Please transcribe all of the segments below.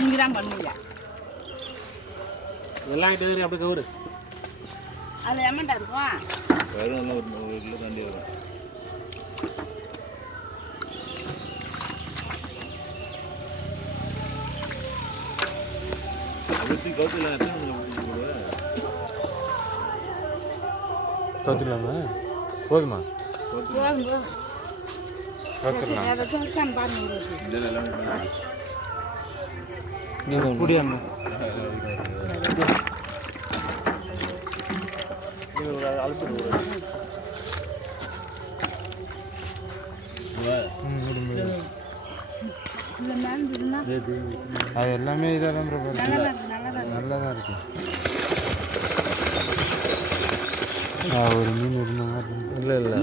நீங்க தான் பண்ணுவீங்க. எல்லாம் கிட்ட அப்படியே கவரு. அதில் எமண்டா இருக்கும். வரும் ஒரு கிலோ தாண்டி வரும். அப்படி கவுத்துலாம் கவுத்துலாமா? போதுமா? போதும் போதும். கவுத்துலாம். ஏதாச்சும் இருக்கான்னு பாருங்க. நீங்கள் குடியாங்க. அலசல் அது எல்லாமே இதாக தான் நல்லா தான் இருக்கு. ஒரு மீன் இருந்தாங்க. இல்லை இல்லை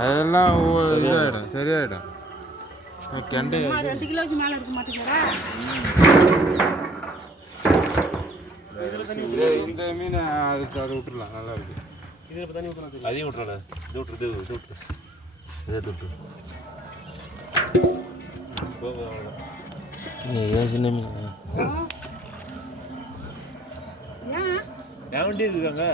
அதெல்லாம் இதாகிடும், சரியாயிடும். கெண்டை 2 கிலோக்கு மேலே இருக்க மாட்டேங்கிறா. இந்த மீன் அதுக்கு அதை விட்டுடலாம், நல்லா இருக்கு. இதில் இப்போ தண்ணி ஊற்றலாம். அதையும் விட்டுறேன். இது விட்டுரு இதை விட்டு சின்ன மீன். ஏன் ஏன் வண்டி இருக்காங்க?